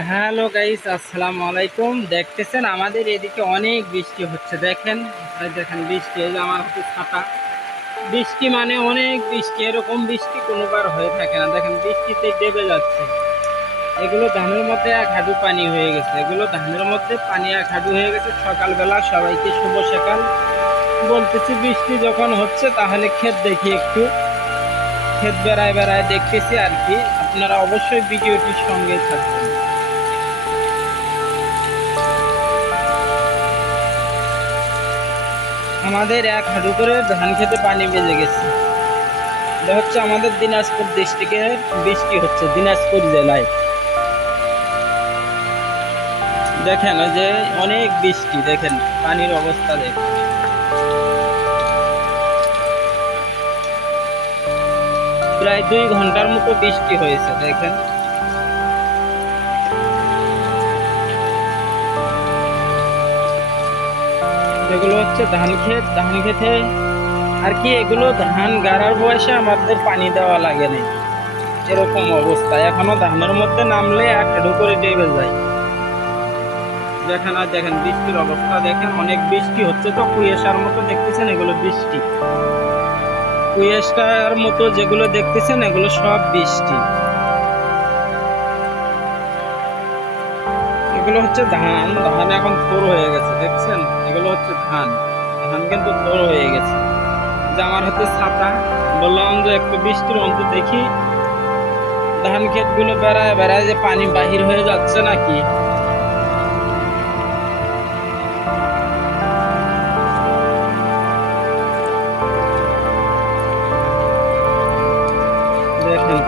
Hello guys, আসসালামু আলাইকুম। দেখতেছেন আমাদের এদিকে অনেক বৃষ্টি হচ্ছে। দেখেন, এই দেখেন বৃষ্টি, এই যে আমার হাতে ছাতা। বৃষ্টি মানে অনেক বৃষ্টি, এরকম বৃষ্টি কোনোবার হয়ে থাকে না। দেখেন বৃষ্টিতে ডেবে যাচ্ছে। এগুলো ধানের মধ্যে এক হাঁটু পানি হয়ে গেছে, এগুলো ধানের মধ্যে পানি এক হাঁটু হয়ে গেছে। সকালবেলা সবাইকে শুভ সকাল বলতেছি। বৃষ্টি যখন হচ্ছে তাহলে ক্ষেত দেখি একটু, ক্ষেত বেড়ায় বেড়ায় দেখতেছি আর কি। আপনারা অবশ্যই ভিডিওটির সঙ্গে থাকবেন। আমাদের এক হাঁটু করে ধান খেতে পানি বেজে গেছে। এটা হচ্ছে আমাদের দিনাজপুর ডিস্ট্রিক্টের বৃষ্টি হচ্ছে, দিনাজপুর জেলায়। দেখেন ওই যে অনেক বৃষ্টি, দেখেন পানির অবস্থা দেখেন। প্রায় 2 ঘন্টার মতো বৃষ্টি হয়েছে। দেখেন এগুলো হচ্ছে ধান ক্ষেত, ধান খেতে আর কি। এগুলো ধান গাড়ার বয়সে আমাদের পানি দেওয়া লাগে না, এরকম অবস্থা। এখনো ধানের মধ্যে নামলে এক হাঁটু করে ডেবে যায়। দেখেন আর দেখেন বৃষ্টির অবস্থা দেখেন, অনেক বৃষ্টি হচ্ছে। তো কুয়াশার মতো দেখতেছেন, এগুলো বৃষ্টি। কুয়াশার মতো যেগুলো দেখতেছেন এগুলো সব বৃষ্টি। এগুলো হচ্ছে ধান, ধান এখন থোর হয়ে গেছে, দেখছেন? এগুলো হচ্ছে ধান, ধান কিন্তু থোর হয়ে গেছে। যে আমার হাতে ছাতা, বললাম যে একটু বৃষ্টির অন্ত দেখি ধান ক্ষেত গুলো বেড়ায় বেড়ায় যে পানি বাহির হয়ে যাচ্ছে নাকি। দেখেন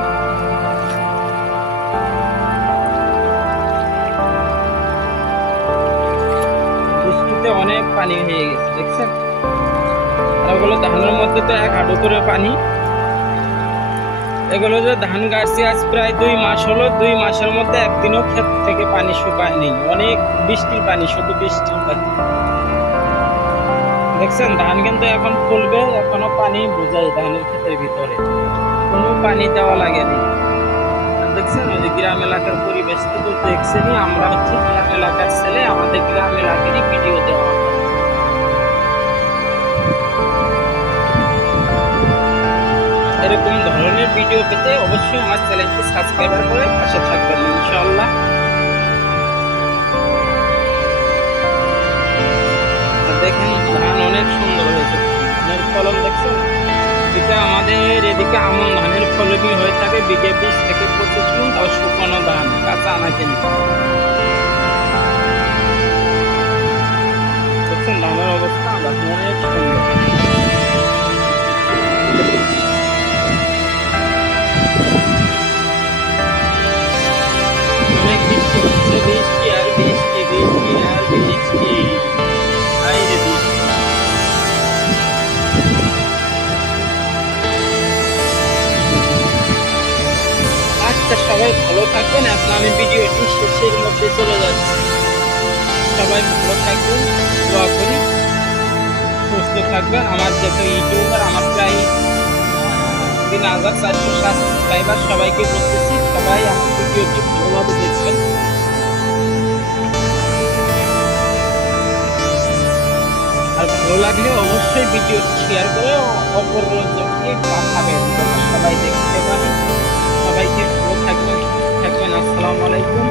বৃষ্টিতে অনেক পানি হয়ে গেছে, দেখছেন? আর ওগুলো ধানের মধ্যে তো এক হাঁটু করে পানি। এগুলো যে ধান গাছছি আজ প্রায় 2 মাস হলো, 2 মাসের মধ্যে একদিনও ক্ষেত থেকে পানি শুকায় নেই। অনেক বৃষ্টির পানি, শুধু বৃষ্টির পানি। দেখছেন ধান কিন্তু এখন ফুলবে, এখনো পানি বোঝাই ধানের ক্ষেতের ভিতরে, কোনো পানি দেওয়া লাগেনি। আর দেখছেন ওই যে গ্রাম এলাকার পরিবেশ তো দেখছেনই, আমরা হচ্ছে গ্রাম এলাকার ছেলে, আমাদের গ্রাম এলাকারই ভিডিও দেওয়া হয়। এরকম ধরনের ভিডিও পেতে অবশ্যই আমার চ্যানেলটি সাবস্ক্রাইব করে পাশে থাকবেন ইনশাআল্লাহ। দেখেন ধান অনেক সুন্দর হয়েছে, ধানের ফলন দেখছেন? এটা আমাদের এদিকে আমন ধানের ফলনই হয়ে থাকে বিঘে 20 থেকে 25 মণ, তাও শুকনো ধান, কাঁচা আনা কিন্তু। দেখছেন ধানের অবস্থা অনেক সুন্দর। অনেক বৃষ্টি হচ্ছে, বৃষ্টি আর বৃষ্টি, বৃষ্টি আর বৃষ্টি, বাইরে বৃষ্টি। আচ্ছা, সবাই ভালো থাকবেন। এখন আমি ভিডিওটি শেষের মধ্যে চলে যাচ্ছি। সবাই ভালো থাকবেন, দোয়া করি সুস্থ থাকবেন। আমার যত ইউটিউবার, আমার প্রায় 3,400 সাবস্ক্রাইবার, সবাইকে বলতেছি সবাই আমার ভিডিওটি ভালোভাবে দেখবেন। আর ভালো লাগলে অবশ্যই ভিডিওটি শেয়ার করে অপরজনকে পাঠাবেন, সবাই দেখতে পারে। সবাইকে ভালো থাকবেন, সুস্থ থাকবেন। আসসালামু আলাইকুম।